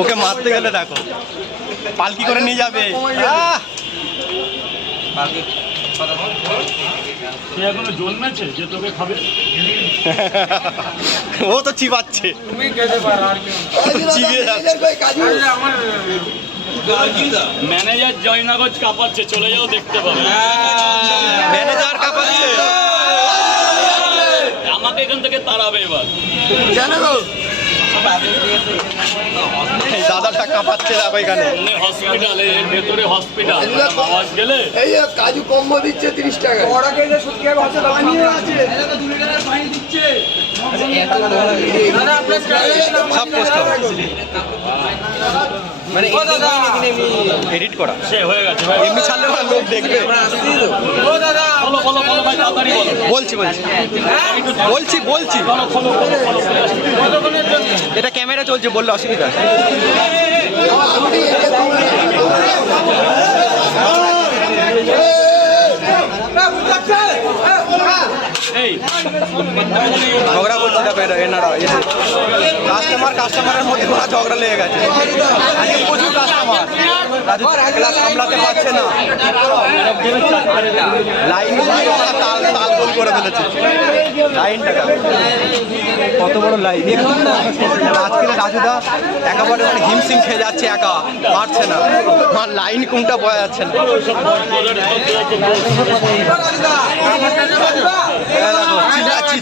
ওকে মারতে গেলে দেখো পালকি করে নিয়ে যাবে। ও তো চিবাচ্ছে, চিবিয়ে যাচ্ছে। ম্যানেজার জয়নাগজ কাঁপাচ্ছে, চলে যাও দেখতে পাবে। ম্যানেজার কাঁপাচ্ছে, আমাকে এখান থেকে তাড়াবে এবার। দাদাটা কাঁপাচ্ছে, দেখো এখানে হসপিটালে ভেতরে হসপিটাল আওয়াজ গেলে এই কাজু কম্বো দিচ্ছে 30 টাকা। ওরা কেটে সত্যি আছে পানি আছে। সব পোস্ট মানে এডিট করা সে হয়ে গেছে। এমনি ছাড়লে ওরা লোক দেখবে। বলো বলো বলো ভাই, তাড়াতাড়ি বলো। বলছি বলছি বলছি বলছি এটা ক্যামেরা চলছে, বললে অসুবিধা। এই ঝগড়া করছি, দেখো এনারা কাস্টমারের মধ্যে ওরা ঝগড়া লেগে গেছে। আজকে প্রচুর কাস্টমার, রাজু ক্লাস সামলাতে পারছে না, লাইন তাল তাল গোল করে ফেলেছে। লাইনটা কত বড় লাইন আজকে রাজুদা একেবারে মানে হিমশিম খেয়ে যাচ্ছে, একা পারছে না, আমার লাইন কোনটা বোঝা যাচ্ছে না।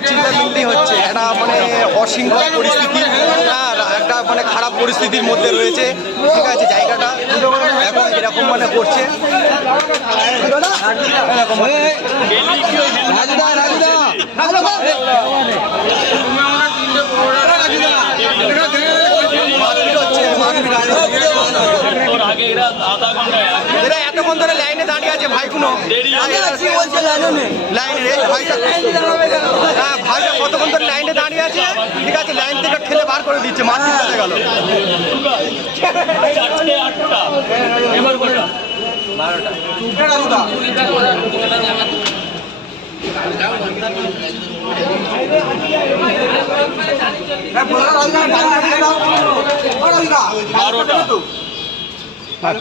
চিল্লামিল্লি হচ্ছে, একটা মানে অশৃঙ্খল পরিস্থিতি, একটা মানে খারাপ পরিস্থিতির মধ্যে রয়েছে। ঠিক আছে, জায়গাটা এখন এরকম মানে করছে। এরা এতক্ষণ ধরে লাইনে দাঁড়িয়ে আছে, ভাই কোনো লাইনে ভাইটা কতক্ষণ ধরে লাইনে দাঁড়িয়ে আছে। ঠিক আছে, লাইন থেকে ঠেলে বার করে দিচ্ছে, মারপিট হয়ে গেল। এবার কটা? 12টা।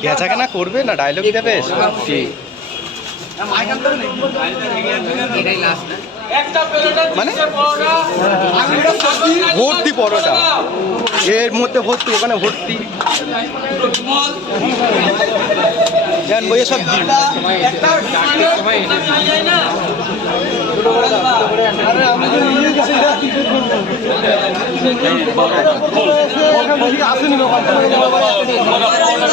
বেচা কেনা করবে না ডায়লগ দেবে, মানে ভর্তি পরোটা, এর মধ্যে ভর্তি, ওখানে ভর্তি। সব আসেনি